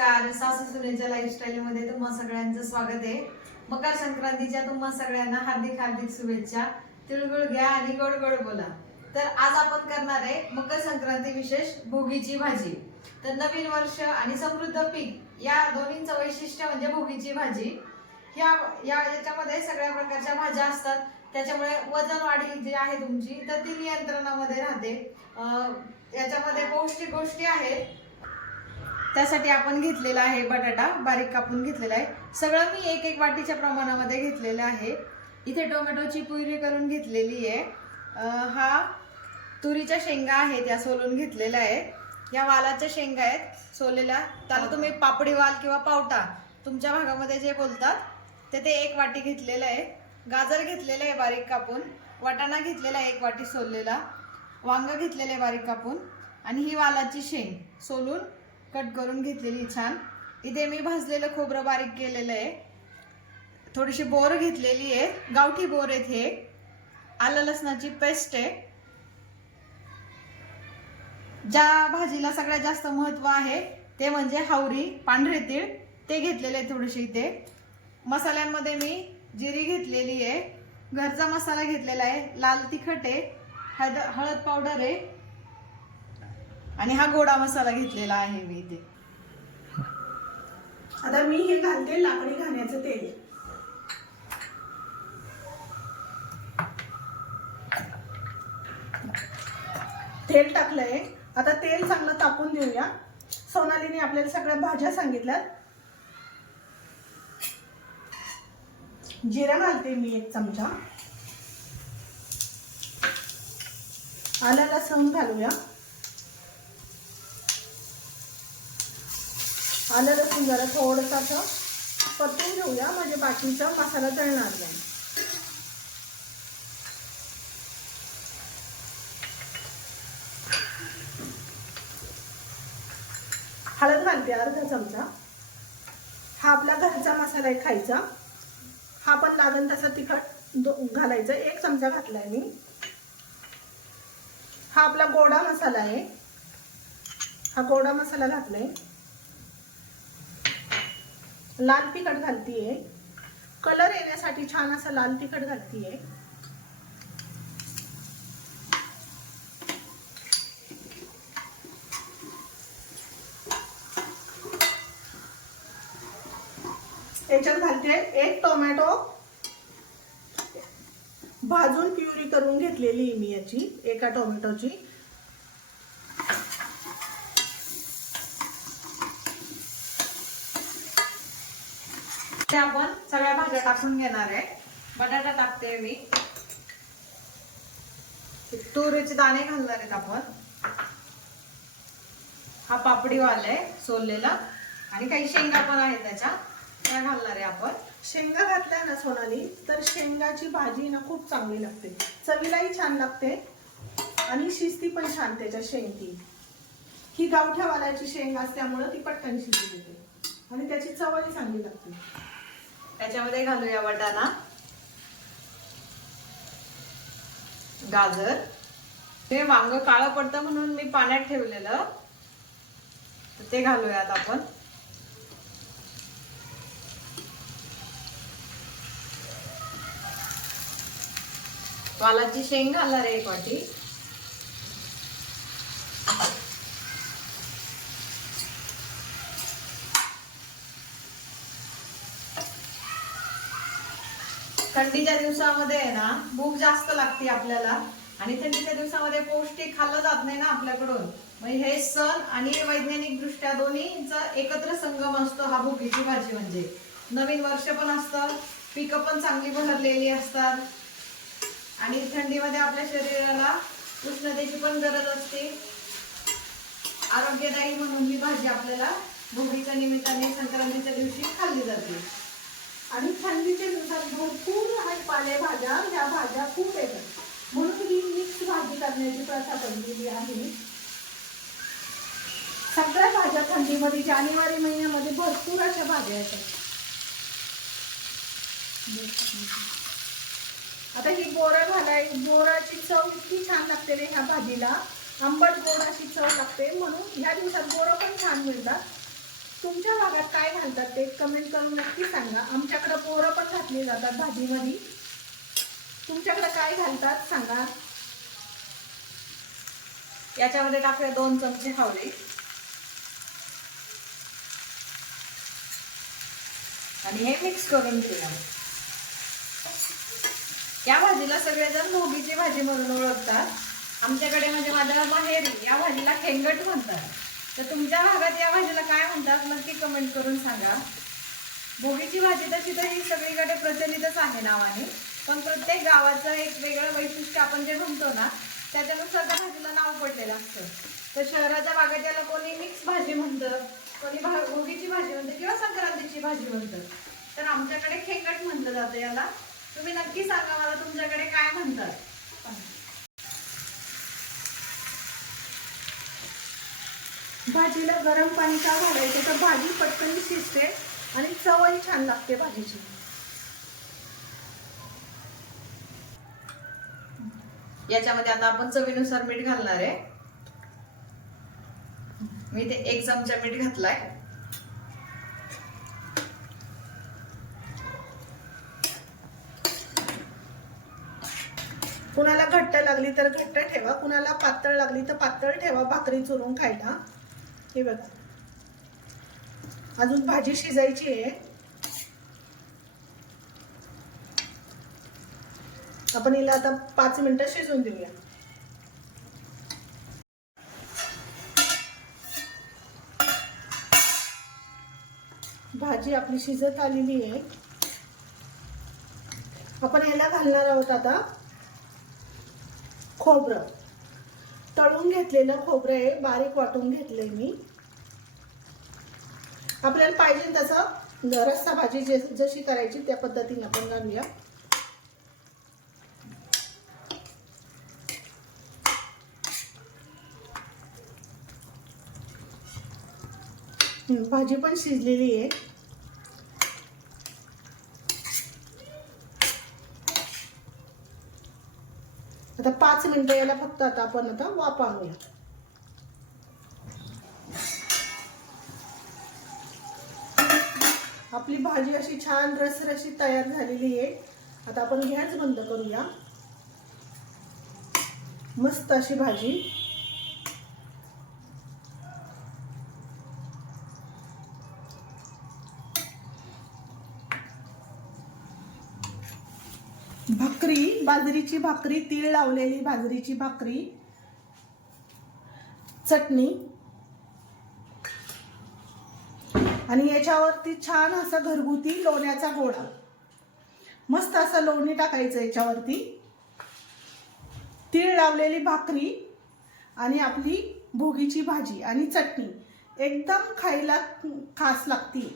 नमस्कार. सासू सुनेच्या लाईफस्टाईलमध्ये तुम्हा सगळ्यांचं स्वागत आहे. मकर संक्रांतीच्या तुम्हा सगळ्यांना हार्दिक हार्दिक शुभेच्छा. तिळगुळ घ्या आणि गोड गोड बोला. तर आज आपण करणार आहे मकर संक्रांती विशेष भोगीची भाजी. तर नवीन वर्ष आणि समृद्ध पीक या दोन्हींचं वैशिष्ट्य म्हणजे भोगीची भाजी. ह्या या याच्यामध्ये सगळ्या प्रकारच्या भाज्या असतात. त्याच्यामुळे वजन वाढी जी आहे तुमची तर ती नियंत्रणामध्ये राहते. याच्यामध्ये पौष्टिक गोष्टी आहेत. त्यासाठी आपण घेतलेला आहे बटाटा बारीक कापून घेतलेला आहे. सगळं मी एक एक वाटीच्या प्रमाणामध्ये घेतलेलं आहे. इथे टोमॅटोची प्युरी करून घेतलेली आहे. हा तुरीच्या शेंगा आहेत त्या सोलून घेतलेल्या आहेत. या वालाच्या शेंगा आहेत सोलेल्या त्याला तुम्ही पापडी वाल किंवा पावटा तुमच्या भागामध्ये जे बोलतात ते ते एक वाटी घेतलेलं आहे. गाजर घेतलेलं आहे बारीक कापून. वाटाणा घेतलेला आहे एक वाटी सोललेला. वांग घेतलेलं आहे बारीक कापून. आणि ही वालाची शेंग सोलून कट करून घेतलेली छान. इथे मी भाजलेलं खोबरं बारीक केलेलं आहे. थोडीशी बोर घेतलेली आहे. गावठी बोर आहेत हे. आलं लसणाची पेस्ट आहे. ज्या भाजीला सगळ्यात जास्त महत्त्व आहे ते म्हणजे हावरी पांढरे तीळ ते घेतलेले आहे थोडेसे इथे. मसाल्यांमध्ये मी जिरी घेतलेली आहे. घरचा मसाला घेतलेला आहे. लाल तिखट आहे. हळद हळद पावडर आहे. आणि हा गोडा मसाला घेतलेला आहे मी इथे. आता मी हे घालते लाकडी घाण्याचं तेल. तेल टाकलंय. आता तेल चांगलं तापून देऊया. सोनालीने आपल्याला सगळ्या भाज्या सांगितल्यात. जिरा घालते मी एक चमचा. आलं लसूण घालूया. आलं लसूण जरा थोडंसं असं परतून घेऊया. म्हणजे बाकीचा मसाला तळणार नाही. हळद घालते अर्धा चमचा. हा आपला घरचा मसाला आहे खायचा. हा पण लागेल तसा तिखट दो- घालायचा. एक चमचा घातलाय मी. हा आपला गोडा मसाला आहे. हा गोडा मसाला घातलाय. लाल तिखट घालतीये. कलर येण्यासाठी छान असं लाल तिखट घालतीये. याच्यात घालते एक टोमॅटो. भाजून प्युरी करून घेतलेली आहे मी याची एका टोमॅटोची. ते आपण सगळ्या भाज्या टाकून घेणार आहे. बटाटा टाकते मी. तुरीचे दाणे घालणार आहेत आपण. हा पापडीवाला आहे सोललेला. आणि काही शेंगा पण आहेत त्याच्या त्या घालणार आहे आपण. शेंगा घातल्या ना सोनाली तर शेंगाची भाजी ना खूप चांगली लागते. चवीलाही छान लागते. आणि शिस्ती पण छान त्याच्या शेंगती. ही गावठ्या शेंगा शेंग असल्यामुळं ती पटकन शिजली देते. आणि त्याची चवही चांगली लागते. त्याच्यामध्ये घालूया वाटाणा. गाजर. हे वांग काळं पडतं म्हणून मी पाण्यात ठेवलेलं. ते घालूयात आपण. वालाची शेंग घालणार आहे एक वाटी. थंडीच्या दिवसामध्ये आहे ना भूक जास्त लागते आपल्याला. आणि थंडीच्या दिवसामध्ये पौष्टिक खाल्लं जात नाही ना आपल्याकडून. मग हे सण आणि वैज्ञानिक दृष्ट्या दोन्हीचा एकत्र संगम असतो हा भुकीची भाजी म्हणजे. नवीन वर्ष पण असतं पिकं पण चांगली बहरलेली असतात. आणि थंडीमध्ये आपल्या शरीराला उष्णतेची पण गरज असते. आरोग्यदायी म्हणून ही भाजी आपल्याला भोगीच्या निमित्ताने संक्रांतीच्या दिवशी खाल्ली जाते. आणि थंडीच्या दिवसात भरपूर आहेत पालेभाज्या ह्या भाज्या खूप येतात. म्हणून ही मिक्स भाजी करण्याची प्रथा बनलेली आहे. सगळ्या भाज्या थंडीमध्ये जानेवारी महिन्यामध्ये भरपूर अशा भाज्या येतात. आता ही बोरं घालाय बोराची चव इतकी छान लागते रे ह्या भाजीला. आंबट गोड अशी चव लागते. म्हणून ह्या दिवसात बोरं पण छान मिळतात. तुमच्या भागात काय घालतात ते कमेंट करून नक्की सांगा. आमच्याकडं पोरं पण घातली जातात भाजीमध्ये. तुमच्याकडं काय घालतात सांगा. याच्यामध्ये टाकूया दोन चमचे हवले आणि हे मिक्स करून घेऊया या भाजीला सगळेजण भोगीची भाजी म्हणून ओळखतात. आमच्याकडे म्हणजे माझ्या माहेरी या भाजीला खेंगट म्हणतात. तर तुमच्या भागात या भाजीला काय म्हणतात नक्की कमेंट करून सांगा. भोगीची भाजी तशी तर ही सगळीकडे प्रचलितच आहे नावाने पण प्रत्येक गावाचं एक वेगळं वैशिष्ट्य आपण जे म्हणतो ना त्याच्यानुसार त्या भाजीला नाव पडलेलं असतं. तर शहराच्या भागात याला कोणी मिक्स भाजी म्हणतं कोणी भा भोगीची भाजी म्हणतं किंवा संक्रांतीची भाजी म्हणतं. तर आमच्याकडे खेकट म्हटलं जातं याला. तुम्ही नक्की सांगा मला तुमच्याकडे काय म्हणतात. भाजीला गरम पाणी का घालायचं तर भाजी पटकन शिजते आणि चवही छान लागते भाजीची. याच्यामध्ये आता आपण चवीनुसार मीठ घालणार आहे. मी ते एक चमचा मीठ घातलाय. कुणाला घट्ट लागली तर घट्ट ठेवा कुणाला पातळ लागली तर पातळ ठेवा भाकरी चुरून खायला. हे बघा. अजून भाजी शिजायची आहे. आपण हिला आता पाच मिनिटं शिजवून देऊया. भाजी आपली शिजत आलेली आहे. आपण याला घालणार आहोत आता खोबरं. तळून घेतलेलं खोबरं आहे बारीक वाटून घेतलंय मी. आपल्याला पाहिजे तसं रस्सा भाजी जे जशी करायची त्या पद्धतीने आपण घालूया. भाजी पण शिजलेली आहे. आता पाच मिनटं याला फक्त आता आपण आता वाफ आणूया आपली भाजी अशी छान रसरशी तयार झालेली आहे. आता आपण गॅस बंद करूया. मस्त अशी भाजी भाकरी बाजरीची भाकरी तीळ लावलेली बाजरीची भाकरी चटणी. आणि याच्यावरती छान असं घरगुती लोण्याचा गोळा. मस्त असं लोणी टाकायचं याच्यावरती. तीळ लावलेली भाकरी आणि आपली भोगीची भाजी आणि चटणी. एकदम खायला खास लागती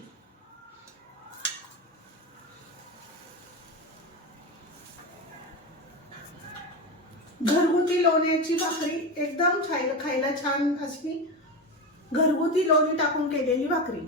घरगुती लोण्याची भाकरी एकदम खायला खायला छान अशी घरगुती लोणी टाकून केलेली भाकरी.